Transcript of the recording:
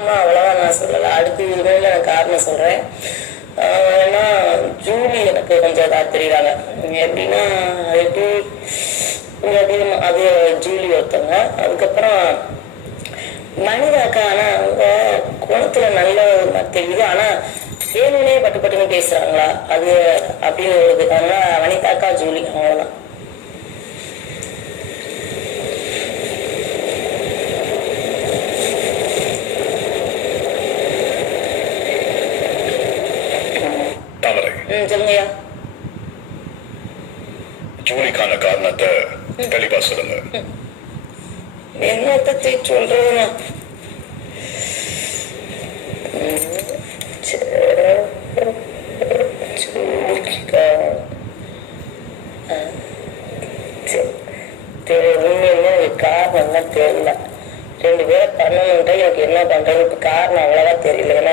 அவ்வளவா நான் சொல்லலை. அடுத்து இதுமாதிரி நான் காரணம் சொல்றேன். ஏன்னா ஜூலி எனக்கு கொஞ்சம் இதாக தெரியுறாங்க. எப்படின்னா எப்படி கொஞ்சம் அதிகமாக அது ஜூலி ஒருத்தவங்க. அதுக்கப்புறம் மனிதாக்கா. ஆனால் அவங்க குணத்துல நல்ல ஒரு தெரியுது. ஆனால் வேணும்னே பட்டு பட்டுன்னு பேசுறாங்களா அது அப்படின்னு வருது. அதனால வனிதாக்கா ஜூலி அவ்வளோதான். சொல்லுங்கய்யா. ஜூலிக்கான காரணத்தை தெளிவா சொல்லுங்க. என்னத்தை சொல்றதுன்னா காரணம்லாம் தெரியல. 2 பேரை பண்ணணுன்ட்டு எனக்கு என்ன பண்றது காரணம் அவ்வளவா தெரியல. ஏன்னா